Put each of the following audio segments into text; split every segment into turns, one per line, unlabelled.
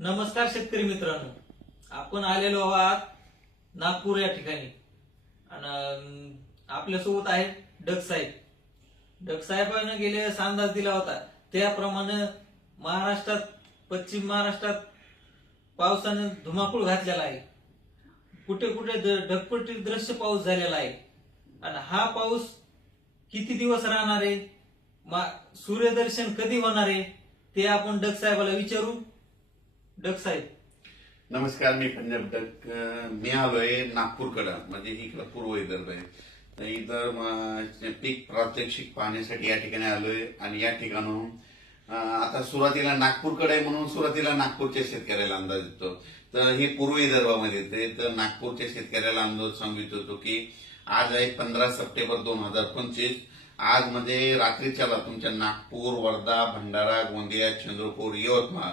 नमस्कार शेतकरी मित्रांनो. आपण आलेलो आहात नागपूर या ठिकाणी. आणि आपल्यासोबत आहेत डग साहेब. डग साहेबांना गेले अंदाज दिला होता. त्याप्रमाणे महाराष्ट्रात पश्चिम महाराष्ट्रात पावसानं धुमाकूळ घातलेला आहे. कुठे कुठे द- दृश्य पाऊस झालेला आहे. आणि हा पाऊस किती दिवस राहणार आहे? मा- सूर्यदर्शन कधी होणार आहे? ते आपण डग साहेबाला विचारू. डक साहेब.
नमस्कार मी पंजाब डक मी आलोय नागपूरकडं म्हणजे इकडं पूर्व विदर्भ आहे. तर पीक प्रात्यक्षिक पाहण्यासाठी या ठिकाणी आलोय आणि या ठिकाणाहून आता सुरुवातीला नागपूरकडे आहे म्हणून सुरुवातीला नागपूरच्या शेतकऱ्याला अंदाज येतो. तर हे पूर्व विदर्भामध्ये येते तर नागपूरच्या शेतकऱ्याला अंदाज सांगू इच्छितो की आज आहे पंधरा सप्टेंबर दोन हजार पंचवीस. आज म्हणजे रात्रीच्याला तुमच्या नागपूर वर्धा भंडारा गोंदिया चंद्रपूर यवतमाळ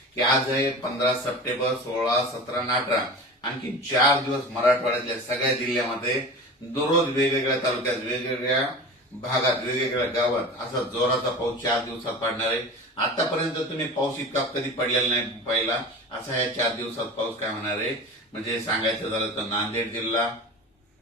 की आज आहे पंधरा सप्टेंबर सोळा सतरा आणि अठरा. आणखी चार दिवस मराठवाड्यातल्या सगळ्या जिल्ह्यामध्ये दररोज वेगवेगळ्या तालुक्यात वेगवेगळ्या भागात वेगवेगळ्या गावात असा जोराचा पाऊस चार दिवसात पडणार आहे. आतापर्यंत तुम्ही पाऊस इतका कधी पडलेला नाही पहिला. असा या चार दिवसात पाऊस काय होणार आहे? म्हणजे सांगायचं झालं तर नांदेड जिल्हा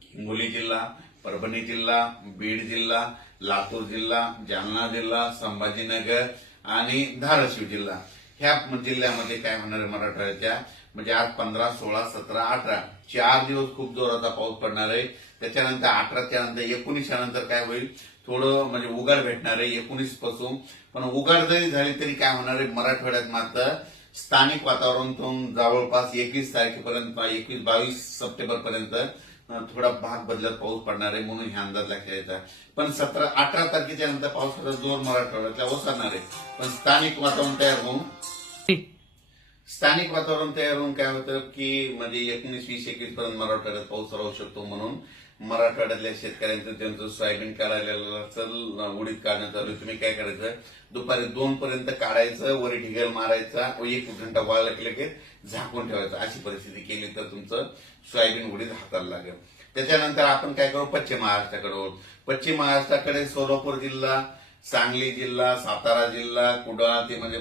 हिंगोली जिल्हा परभणी जिल्हा बीड जिल्हा लातूर जिल्हा जालना जिल्हा संभाजीनगर आणि धाराशिव जिल्हा. ह्या जिल्ह्यामध्ये काय होणार आहे मराठवाड्याच्या? म्हणजे आज पंधरा सोळा सतरा अठरा चार दिवस खूप जोराचा पाऊस पडणार आहे. त्याच्यानंतर अठराच्या नंतर एकोणीसच्या नंतर काय होईल? थोडं म्हणजे उघाड भेटणार आहे एकोणीसपासून. पण उघाड जरी झाली तरी काय होणार आहे? मराठवाड्यात मात्र स्थानिक वातावरणातून जवळपास एकवीस तारखेपर्यंत एकवीस बावीस सप्टेंबर पर्यंत थोडा भाग बदलत पाऊस पडणार आहे म्हणून ह्या अंदाज लक्षात यायचा पण सतरा अठरा तारखेच्या नंतर पावसाचा जोर मराठवाड्यातला ओसरणार आहे. पण स्थानिक वातावरण तयार होऊन स्थानिक वातावरण तयार होऊन काय होतं की म्हणजे एकोणीस वीस एकवीस पर्यंत मराठवाड्यात पाऊस राहू शकतो म्हणून मराठवाड्यातल्या शेतकऱ्यांचं त्यांचं सोयाबीन काढायला चल उडीद काढण्यात तुम्ही काय करायचं? दुपारी दोन पर्यंत काढायचं वरी ढिगल मारायचा व एक घंटा वाळला की लगेच. झाकून ठेवायचं. अशी परिस्थिती केली तर तुमचं सोयाबीन उडीद हाताला लागेल. त्याच्यानंतर आपण काय करू? पश्चिम महाराष्ट्राकडे पश्चिम महाराष्ट्राकडे सोलापूर जिल्हा सांगली जिल्हा सातारा जिल्हा कुडाळ ते म्हणजे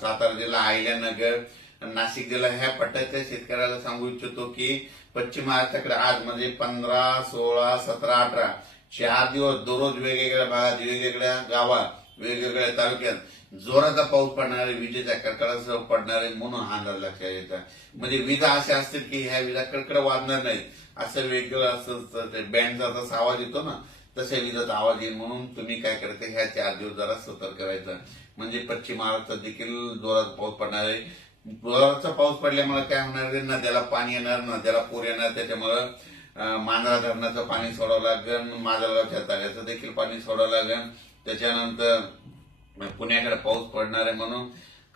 सातारा जिल्हा अहिल्यानगर नाशिक जिल्हा ह्या पट्ट्याच्या शेतकऱ्याला सांगू इच्छितो की पश्चिम महाराष्ट्राकडे आज म्हणजे पंधरा सोळा सतरा अठरा चार दिवस दररोज वेगवेगळ्या भागात वेगवेगळ्या गावात वेगवेगळ्या तालुक्यात जोराचा पाऊस पडणारे विजेच्या कडकडासह पडणारे म्हणून हा अंदाज लक्षात येतात म्हणजे विजा अशा असतील की ह्या विजा कडकड वाजणार नाही. असं वेगळं असं बँडचा जसा आवाज येतो ना तशा विजाचा आवाज येईल म्हणून तुम्ही काय करता ह्या चार दिवस जरा सतर्क राहायचं. म्हणजे पश्चिम महाराष्ट्रात देखील जोरात पाऊस पडणार. आहे जोराचा पाऊस पडल्यामुळे काय होणार आहे? नद्याला पाणी येणार नद्याला पूर येणार. त्याच्यामुळं मांजरा धरणाचं पाणी सोडावं लागेल माजलगावच्या तळ्याचं देखील पाणी सोडावं लागेल त्याच्यानंतर पुण्याकडे पाऊस पडणार आहे म्हणून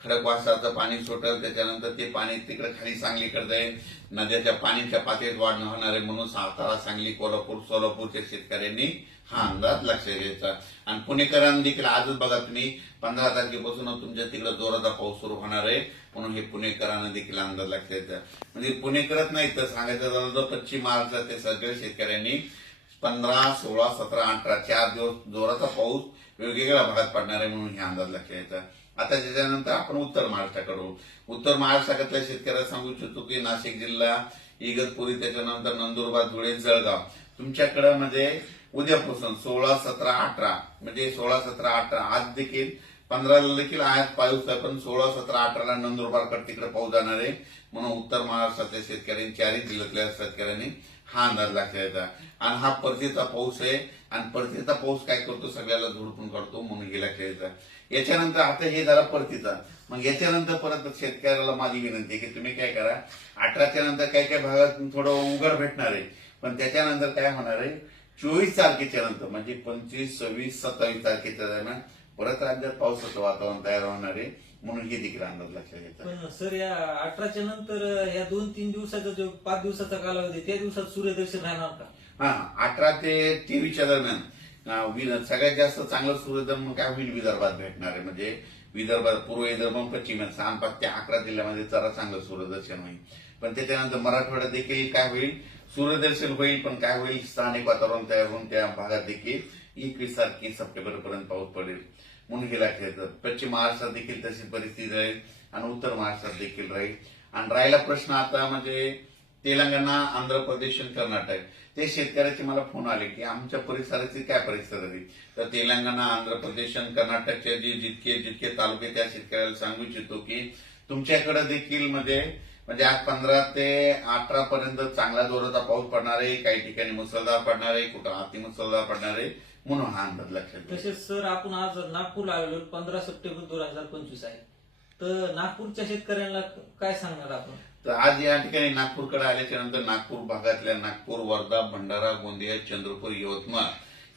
खडकवासाचं पाणी सुटेल त्याच्यानंतर ते पाणी तिकडे खाली सांगलीकडे जाईल. नद्याच्या पाण्याच्या पातळीत वाढ होणार आहे म्हणून सातारा सांगली कोल्हापूर सोलापूरच्या शेतकऱ्यांनी हा अंदाज लक्षात घ्यायचा. आणि पुणेकरांनी देखील आजच बघा तुम्ही पंधरा तारखेपासून तुमच्या तिकडे जोराचा पाऊस सुरू होणार आहे. म्हणून हे पुणेकरांना देखील अंदाज लक्षात घ्यायचा म्हणजे पुणेकरच नाही तर सांगायचं झालं तर पश्चिम महाराष्ट्रातील सगळ्या शेतकऱ्यांनी पंधरा सोळा सतरा अठरा चार दिवस जोराचा पाऊस वेगवेगळ्या भागात पडणार आहे म्हणून हे अंदाज लक्षात येतात आता त्याच्यानंतर आपण उत्तर महाराष्ट्राकडे उत्तर महाराष्ट्रातल्या शेतकऱ्याला सांगू इच्छितो की नाशिक जिल्हा इगतपुरी त्याच्यानंतर नंदुरबार धुळे जळगाव. तुमच्याकडे म्हणजे उद्यापासून सोळा सतरा अठरा म्हणजे सोळा सतरा अठरा आज देखील पंधराला देखील आज पाऊस आहे पण सोळा सतरा अठराला नंदुरबारकडे तिकडे पाऊस जाणार आहे. म्हणून उत्तर महाराष्ट्रातल्या शेतकऱ्यांनी चारही जिल्ह्यातल्या शेतकऱ्यांनी हा अंदाज लक्षात येतात आणि हा परतीचा पाऊस आहे. आणि परतीचा पाऊस काय करतो? सगळ्याला झोडपून काढतो म्हणून हे लक्षात याच्यानंतर आता हे झाला परतीचा. मग याच्यानंतर परत शेतकऱ्याला माझी विनंती आहे की तुम्ही काय करा? अठराच्या नंतर काही काही भागात थोडं उघड भेटणार आहे. पण त्याच्यानंतर काय होणार आहे? चोवीस तारखेच्या नंतर म्हणजे पंचवीस सव्वीस सत्तावीस तारखेच्या दरम्यान परत राज्यात पावसाचं वातावरण तयार होणार आहे. म्हणून हे देखील अंदाज लक्षात येतात
पण सर या अठराच्या नंतर या दोन तीन दिवसाचा जो पाच दिवसाचा कालावधी आहे, त्या दिवसात सूर्यदर्शन राहणार का?
हा अठरा ते तेवीसच्या दरम्यान अं, वि- सगळ्यात जास्त चांगलं सूर्यदर्शन काय होईल विदर्भात भेटणार आहे? म्हणजे विदर्भात पूर्व विदर्भ पश्चिम सहा पाच ते अकरा जिल्ह्यामध्ये जरा चांगलं सूर्यदर्शन होईल. पण त्याच्यानंतर मराठवाड्यात देखील काय होईल? सूर्यदर्शन होईल पण काय होईल? स्थानिक वातावरण तयार होऊन त्या भागात देखील एकवीस तारखे सप्टेंबर पर्यंत पाऊस पडेल. म्हणून खेळतात पश्चिम महाराष्ट्रात देखील तशी परिस्थिती राहील आणि उत्तर महाराष्ट्रात देखील राहील. आणि राहिला प्रश्न आता म्हणजे तेलंगणा आंध्र प्रदेश आणि कर्नाटक. ते शेतकऱ्याचे मला फोन आले की आमच्या परिसराची काय परिस्थिती तर तेलंगणा आंध्र प्रदेश आणि कर्नाटकचे जे जितके जितके तालुके त्या शेतकऱ्याला सांगू इच्छितो की तुमच्याकडे देखील म्हणजे म्हणजे आज पंधरा ते अठरा पर्यंत चांगला जोराचा पाऊस पडणार आहे. काही ठिकाणी मुसळधार पडणार आहे कुठं अतिमुसळधार पडणार आहे. म्हणून हा अंदाज लक्षात घ्या.
तसेच सर आपण आज नागपूरला आलेलो पंधरा सप्टेंबर दोन हजार पंचवीस आहे. तर नागपूरच्या शेतकऱ्यांना काय सांगणार आपण?
तर आज या ठिकाणी नागपूरकडे आल्याच्यानंतर नागपूर भागातल्या नागपूर वर्धा भंडारा गोंदिया चंद्रपूर यवतमाळ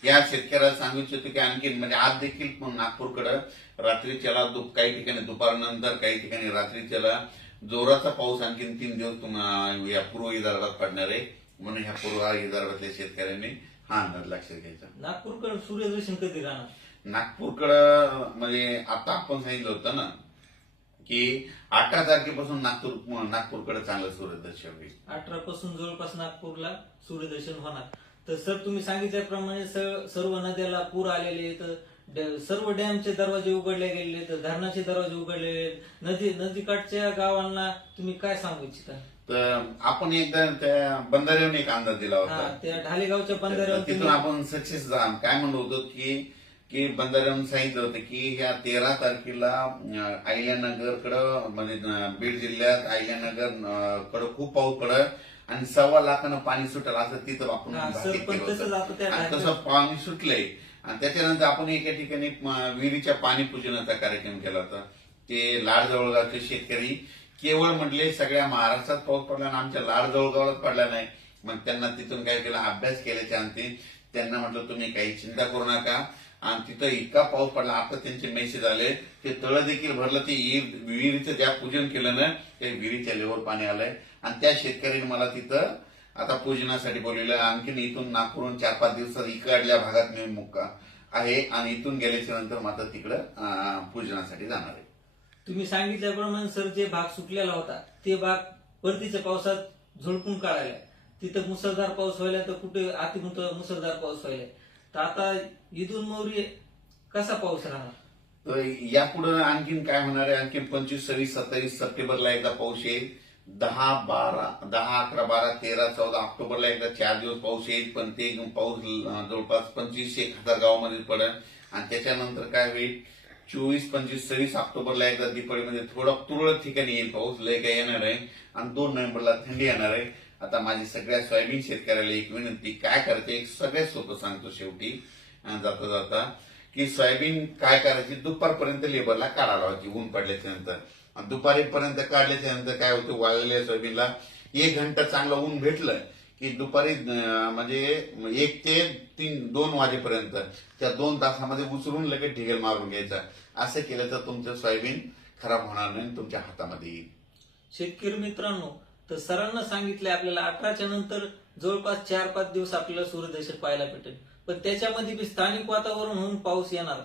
या शेतकऱ्याला सांगू इच्छितो की आणखी म्हणजे आज देखील पण नागपूरकडे रात्रीच्याला दु- काही ठिकाणी दुपारनंतर काही ठिकाणी रात्रीच्याला जोराचा पाऊस आणखीन तीन दिवस तुम- या पूर्व विदर्भात पडणार आहे. म्हणून ह्या पूर्व विदर्भातल्या शेतकऱ्यांनी हा अंदाज लक्षात घ्यायचा.
नागपूरकडे सूर्यदर्शन कधी राहणार?
नागपूरकडं म्हणजे आता आपण सांगितलं होतं ना की अठरा तारखेपासून नागपूर नागपूरकडे चांगलं सूर्यदर्शन होईल.
अठरा पासून जवळपास नागपूरला सूर्यदर्शन होणार. तर सर तुम्ही सांगितल्याप्रमाणे सर्व नद्याला पूर आलेले आहेत ड- सर्व डॅमचे दरवाजे उघडले गेलेले आहेत धरणाचे दरवाजे उघडलेले आहेत. नदी नदीकाठच्या गावांना तुम्ही काय सांगू इच्छिता?
तर आपण एकदा त्या बंधाऱ्यावर एक अंदाज दिला
हा
होता
त्या ढालेगावच्या बंधाऱ्यावर
तिथून आपण सक्सेस जा काय म्हणलो होतो की की बंधाऱ्यावरून सांगितलं होतं की ह्या तेरा तारखेला अं, अहिल्यानगरकडं म्हणजे अं, बीड जिल्ह्यात अहिल्यानगर अं, कडं खूप पाऊस पडत आणि सव्वा लाखानं पाणी सुटेल असं तिथं आपण
हा, सर,
भाकीत
पण
केलं
तसंच आता त्या
होतं आणि
ढाक्यात-
तसं पाणी सुटलंय. आणि त्याच्यानंतर आपण एका ठिकाणी अं, विहिरीच्या पाणी पूजनाचा कार्यक्रम केला होता. ते लाड जवळगावचे शेतकरी केवळ म्हटले सगळ्या महाराष्ट्रात पाऊस पडला आणि आमच्या लाड जवळजवळच पडला नाही. मग त्यांना तिथून काय केलं? अभ्यास केल्याच्या अंती त्यांना म्हटलं तुम्ही काही चिंता करू नका. आणि तिथं इतका पाऊस पडला आता त्यांचे मेसेज आले. ते तळ देखील भरलं ते विहिरीचं ज्या पूजन केलं ना ते विहिरीच्या लेवर पाणी आलंय. आणि त्या शेतकऱ्यांनी मला तिथं आता पूजनासाठी बोललेलं आणखीन इथून नागपूरहून चार पाच दिवसात इकडल्या भागात मी मुक्का आहे. आणि इथून गेल्याच्यानंतर मात्र तिकडं पूजनासाठी जाणार आहे.
तुम्ही सांगितल्याप्रमाणे सर जे भाग सुकलेला होता ते भाग परतीच्या पावसात झोडपून काढायला. तिथं मुसळधार पाऊस व्हायला तर कुठे अति मुसळधार पाऊस व्हायला. तर आता इथून मौर्य कसा पाऊस राहणार?
या यापुढे आणखीन काय होणार आहे? आणखीन पंचवीस सव्वीस सत्तावीस सप्टेंबरला एकदा पाऊस येईल. दहा बारा दहा अकरा बारा तेरा चौदा ऑक्टोबरला एकदा चार दिवस पाऊस येईल पण ते पाऊस जवळपास पंचवीस एक हजार गावामध्ये पडेल. आणि त्याच्यानंतर काय होईल? चोवीस पंचवीस सव्वीस ऑक्टोबरला एकदा दिपाळीमध्ये म्हणजे थोडं तुरळक ठिकाणी येईल पाऊस लय काय येणार आहे. आणि दोन नोव्हेंबरला थंडी येणार आहे. आता माझी सगळ्या सोयाबीन शेतकऱ्याला एक विनंती काय करते सगळ्यात सोपं सांगतो शेवटी. जाता जाता की सोयाबीन काय करायची? दुपारपर्यंत लेबरला काढायला लावायची ऊन पडल्याच्या नंतर. आणि दुपारीपर्यंत काढल्याच्या नंतर काय होतं? वाळलेल्या सोयाबीनला एक घंटा चांगलं ऊन भेटलं की दुपारी म्हणजे एक ते तीन दोन वाजेपर्यंत त्या दोन तासामध्ये उचलून लगेच ढिगेल मारून घ्यायचा. असं केलं तर तुमचं सोयाबीन खराब होणार नाही तुमच्या हातामध्ये येईल.
शेतकरी मित्रांनो तर सरांना सांगितलंय आपल्याला अठराच्या नंतर जवळपास चार पाच दिवस आपल्याला सूर्यदर्शन पाहायला भेटेल. पण त्याच्यामध्ये बी स्थानिक वातावरण होऊन पाऊस येणार.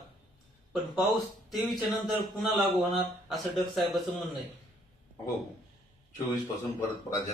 पण पाऊस तेवीसच्या नंतर पुन्हा लागू होणार असं डक साहेबाचं म्हणणं आहे.
हो. चोवीसपासून परत